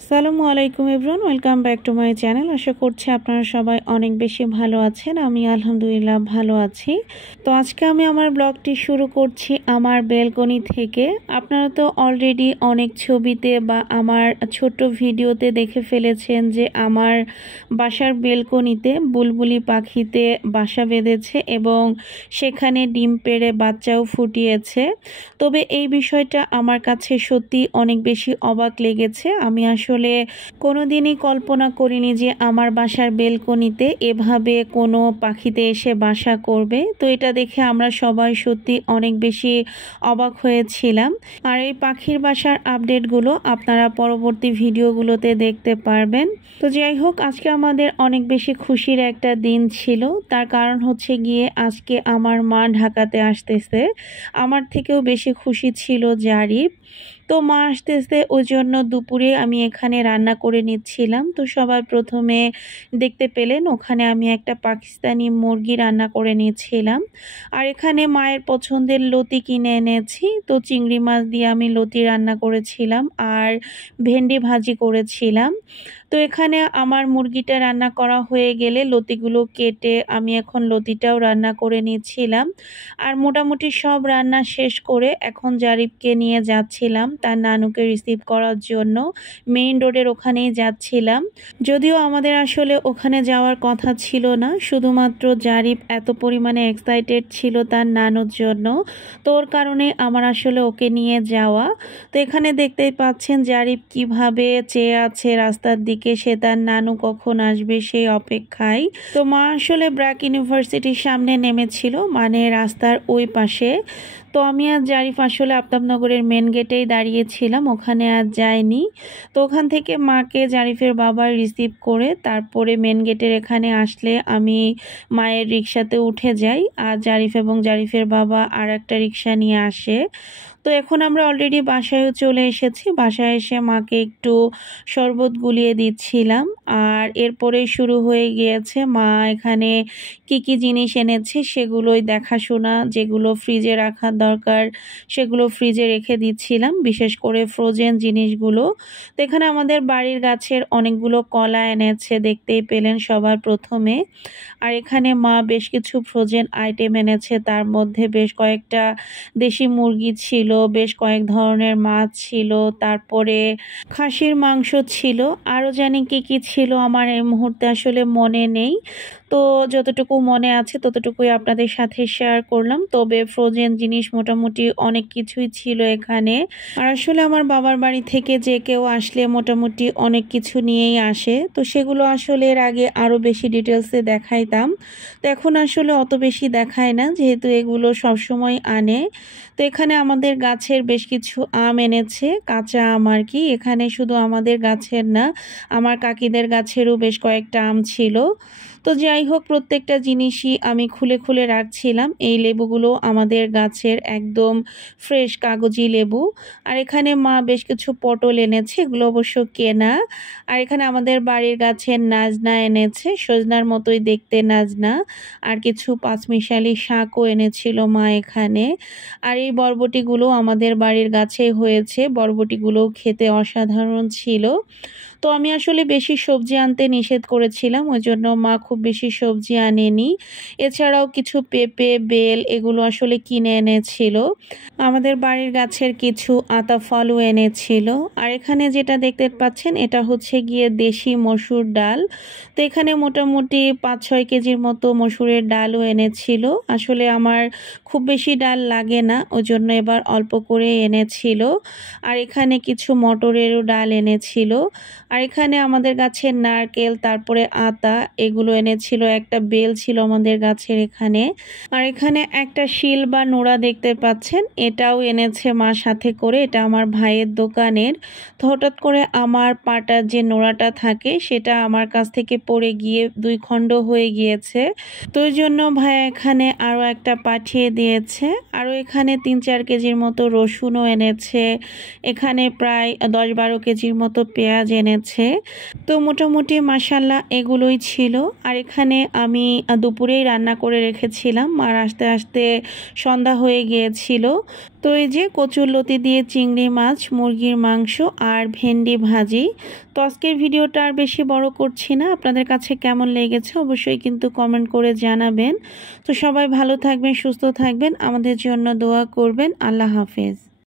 আসসালামু আলাইকুম everyone, welcome back to my channel. আশা করছি আপনারা সবাই অনেক বেশি ভালো আছেন। আমি আলহামদুলিল্লাহ ভালো আছি। তো আজকে আমি আমার ব্লগটি শুরু করছি আমার বেলকনি থেকে। আপনারা তো অলরেডি অনেক ছবিতে বা আমার ছোট্ট ভিডিওতে দেখে ফেলেছেন যে আমার বাসার বেলকনিতে বুলবুলি পাখিতে বাসা বেঁধেছে এবং সেখানে ডিম পেড়ে বাচ্চাও ফুটিয়েছে। তবে এই বিষয়টা আমার কাছে সত্যি অনেক বেশি অবাক লেগেছে। আমি আসলে কোনোদিনই কল্পনা করিনি যে আমার বাসার বেলকনিতে এভাবে কোনো পাখিতে এসে বাসা করবে। তো এটা দেখে আমরা সবাই সত্যি অনেক বেশি অবাক হয়েছিলাম। আর এই পাখির বাসার আপডেটগুলো আপনারা পরবর্তী ভিডিওগুলোতে দেখতে পারবেন। তো যাই হোক, আজকে আমাদের অনেক বেশি খুশির একটা দিন ছিল। তার কারণ হচ্ছে গিয়ে আজকে আমার মা ঢাকাতে আসতেছে। আমার থেকেও বেশি খুশি ছিল জারিফ। তো মা আসতেছে, ওই জন্য দুপুরে আমি এখানে রান্না করে নিচ্ছিলাম। তো সবার প্রথমে দেখতে পেলেন ওখানে আমি একটা পাকিস্তানি মুরগি রান্না করে নিচ্ছিলাম। আর এখানে মায়ের পছন্দের লতি কিনে এনেছি। তো চিংড়ি মাছ দিয়ে আমি লতি রান্না করেছিলাম আর ভেন্ডি ভাজি করেছিলাম। তো এখানে আমার মুরগিটা রান্না করা হয়ে গেলে লতিগুলো কেটে আমি এখন লতিটাও রান্না করে নিচ্ছিলাম। আর মোটামুটি সব রান্না শেষ করে এখন জারিফকে নিয়ে যাচ্ছিলাম তার নানুকে রিসিভ করার জন্য। মেইন রোডের ওখানেই যাচ্ছিলাম। যদিও আমাদের আসলে ওখানে যাওয়ার কথা ছিল না, শুধুমাত্র জারিফ এত পরিমাণে এক্সাইটেড ছিল তার নানুর জন্য, তোর কারণে আমার আসলে ওকে নিয়ে যাওয়া। তো এখানে দেখতেই পাচ্ছেন জারিফ কিভাবে চেয়ে আছে রাস্তার দিকে, সে তার নানু কখন আসবে সেই অপেক্ষায়। তো মা আসলে ব্র্যাক ইউনিভার্সিটির সামনে নেমেছিল, মানে রাস্তার ওই পাশে। তো আমি আর জারিফ আসলে আফতাবনগরের মেন গেটেই দাঁড়িয়েছিলাম, ওখানে আর যাইনি। তো ওখান থেকে মাকে জারিফের বাবা রিসিভ করে তারপরে মেন গেটের এখানে আসলে আমি মায়ের রিক্সাতে উঠে যাই আর জারিফ এবং জারিফের বাবা আর একটা রিক্সা নিয়ে আসে। তো এখন আমরা অলরেডি বাসায়ও চলে এসেছি। বাসায় এসে মাকে একটু শরবত গুলিয়ে দিচ্ছিলাম আর এরপরেই শুরু হয়ে গিয়েছে মা এখানে কি কি জিনিস এনেছে সেগুলোই দেখাশোনা, যেগুলো ফ্রিজে রাখার দরকার সেগুলো ফ্রিজে রেখে দিচ্ছিলাম, বিশেষ করে ফ্রোজেন জিনিসগুলো। তো এখানে আমাদের বাড়ির গাছের অনেকগুলো কলা এনেছে, দেখতেই পেলেন সবার প্রথমে। আর এখানে মা বেশ কিছু ফ্রোজেন আইটেম এনেছে, তার মধ্যে বেশ কয়েকটা দেশি মুরগি ছিল, বেশ কয়েক ধরনের মাছ ছিল, তারপরে খাসির মাংস ছিল, আরও জানি কি কি ছিল আমার এই মুহূর্তে আসলে মনে নেই। তো যতটুকু মনে আছে ততটুকুই আপনাদের সাথে শেয়ার করলাম। তবে ফ্রোজেন জিনিস মোটামুটি অনেক কিছুই ছিল এখানে। আর আসলে আমার বাবার বাড়ি থেকে যে কেউ আসলে মোটামুটি অনেক কিছু নিয়েই আসে, তো সেগুলো আসলে এর আগে আরও বেশি ডিটেলসে দেখাইতাম। তো এখন আসলে অত বেশি দেখায় না, যেহেতু এগুলো সবসময় আনে। তো এখানে আমাদের গাছের বেশ কিছু আম এনেছে, কাঁচা আম আর কি। এখানে শুধু আমাদের গাছের না, আমার কাকিদের গাছেরও বেশ কয়েকটা আম ছিল। তো যাই হোক, প্রত্যেকটা জিনিসই আমি খুলে খুলে রাখছিলাম। এই লেবুগুলো আমাদের গাছের একদম ফ্রেশ কাগজি লেবু। আর এখানে মা বেশ কিছু পটল এনেছে, এগুলো অবশ্য কেনা। আর এখানে আমাদের বাড়ির গাছের নাজনা এনেছে, সজনার মতোই দেখতে নাজনা। আর কিছু পাঁচমিশালি শাকও এনেছিল মা এখানে। আর এই বরবটিগুলো আমাদের বাড়ির গাছেই হয়েছে, বরবটিগুলো খেতে অসাধারণ ছিল। তো আমি আসলে বেশি সবজি আনতে নিষেধ করেছিলাম, ওই জন্য মা খুব বেশি সবজি আনেনি। এছাড়াও কিছু পেঁপে, বেল এগুলো আসলে কিনে এনেছিল। আমাদের বাড়ির গাছের কিছু আতা ফলও এনেছিল। আর এখানে যেটা দেখতে পাচ্ছেন এটা হচ্ছে গিয়ে দেশি মসুর ডাল। তো এখানে মোটামুটি 5-6 কেজির মতো মসুরের ডালও এনেছিল। আসলে আমার খুব বেশি ডাল লাগে না, ওই জন্য এবার অল্প করে এনেছিল। আর এখানে কিছু মটরেরও ডাল এনেছিল। আর এখানে আমাদের গাছের নারকেল, তারপরে আতা এগুলো এনেছিল। একটা বেল ছিল আমাদের গাছের এখানে। আর এখানে একটা শিল বা নোড়া দেখতে পাচ্ছেন, এটাও এনেছে মা সাথে করে, এটা আমার ভাইয়ের দোকানের। তো হঠাৎ করে আমার পাটার যে নোড়াটা থাকে সেটা আমার কাছ থেকে পড়ে গিয়ে 2 খণ্ড হয়ে গিয়েছে। তো ওই জন্য ভাই এখানে আরও একটা পাঠিয়ে দিয়েছে। আরও এখানে 3-4 কেজির মতো রসুনও এনেছে। এখানে প্রায় 10-12 কেজির মতো পেঁয়াজ এনেছে। তো মোটামুটি মাশাল্লাহ এগুলোই ছিল। আর এখানে এখানে আমি দুপুরেই রান্না করে রেখেছিলাম, আর আস্তে আস্তে সন্ধ্যা হয়ে গিয়েছিল। তো এই যে কচুরলতি দিয়ে চিংড়ি মাছ, মুরগির মাংস আর ভেন্ডি ভাজি। তো আজকের ভিডিওটা আর বেশি বড় করছি না, আপনাদের কাছে কেমন লেগেছে অবশ্যই কিন্তু কমেন্ট করে জানাবেন। তো সবাই ভালো থাকবেন, সুস্থ থাকবেন, আমাদের জন্য দোয়া করবেন। আল্লাহ হাফেজ।